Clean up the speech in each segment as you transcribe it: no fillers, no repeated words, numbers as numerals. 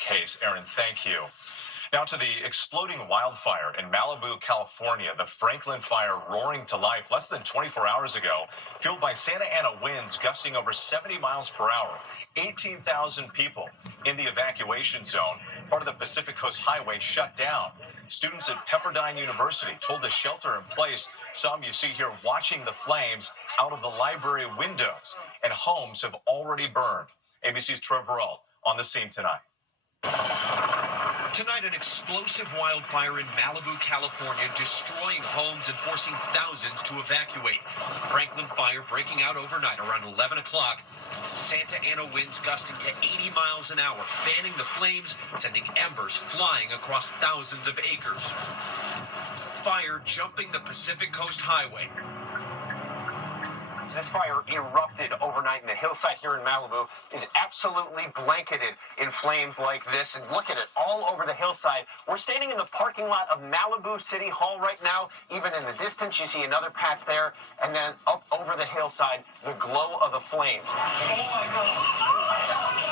case. Aaron, thank you. Now to the exploding wildfire in Malibu, California. The Franklin fire roaring to life less than 24 hours ago, fueled by Santa Ana winds gusting over 70 miles per hour. 18,000 people in the evacuation zone. Part of the Pacific Coast Highway shut down. Students at Pepperdine University told to shelter in place. Some you see here watching the flames out of the library windows, and homes have already burned. ABC's Trevor Earl on the scene tonight. Tonight, an explosive wildfire in Malibu, California, destroying homes and forcing thousands to evacuate. The Franklin fire breaking out overnight around 11 o'clock. Santa Ana winds gusting to 80 miles an hour, fanning the flames, sending embers flying across thousands of acres. Fire jumping the Pacific Coast Highway. This fire erupted overnight, and the hillside here in Malibu is absolutely blanketed in flames like this. And look at it, all over the hillside. We're standing in the parking lot of Malibu City Hall right now. Even in the distance, you see another patch there. And then up over the hillside, the glow of the flames. Oh, my God.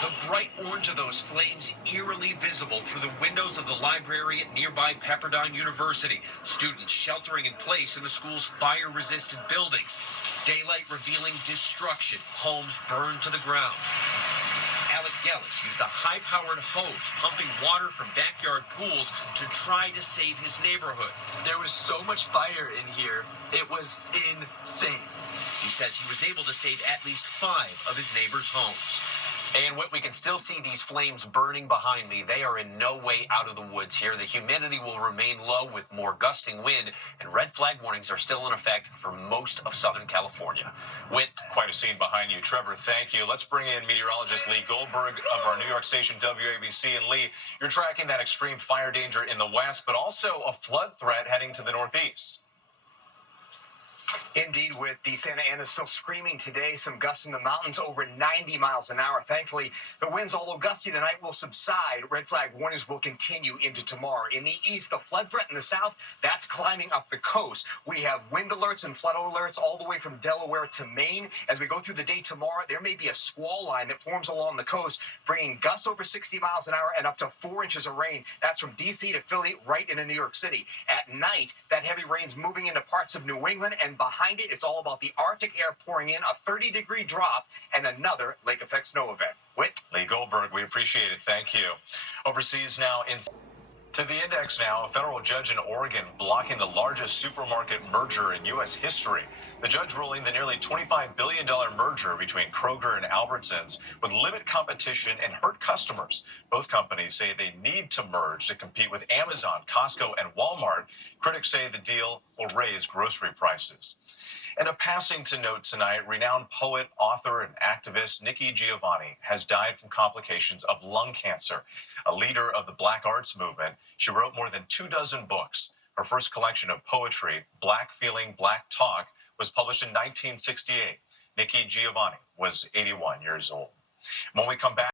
The bright orange of those flames eerily visible through the windows of the library at nearby Pepperdine University. Students sheltering in place in the school's fire-resistant buildings. Daylight revealing destruction. Homes burned to the ground. Alec Gellis used a high-powered hose pumping water from backyard pools to try to save his neighborhood. There was so much fire in here. It was insane. He says he was able to save at least 5 of his neighbors' homes. And we can still see these flames burning behind me. They are in no way out of the woods here. The humidity will remain low with more gusting wind, and red flag warnings are still in effect for most of Southern California. Whit, quite a scene behind you. Trevor, thank you. Let's bring in meteorologist Lee Goldberg of our New York station WABC. And Lee, you're tracking that extreme fire danger in the west, but also a flood threat heading to the northeast. Indeed, with the Santa Ana still screaming today, some gusts in the mountains over 90 miles an hour. Thankfully, the winds, although gusty tonight, will subside. Red flag warnings will continue into tomorrow. In the east, the flood threat in the south, that's climbing up the coast. We have wind alerts and flood alerts all the way from Delaware to Maine. As we go through the day tomorrow, there may be a squall line that forms along the coast, bringing gusts over 60 miles an hour and up to 4 inches of rain. That's from D.C. to Philly, right into New York City. At night, that heavy rain's moving into parts of New England, and behind it, it's all about the Arctic air pouring in, a 30-degree drop, and another lake effect snow event. Whit? Lee Goldberg, we appreciate it. Thank you. Overseas now, to the index now, a federal judge in Oregon blocking the largest supermarket merger in U.S. history. The judge ruling the nearly $25 billion merger between Kroger and Albertsons would limit competition and hurt customers. Both companies say they need to merge to compete with Amazon, Costco, and Walmart. Critics say the deal will raise grocery prices. And a passing to note tonight, renowned poet, author, and activist Nikki Giovanni has died from complications of lung cancer. A leader of the Black arts movement, she wrote more than 24 books. Her first collection of poetry, Black Feeling, Black Talk, was published in 1968. Nikki Giovanni was 81 years old. When we come back,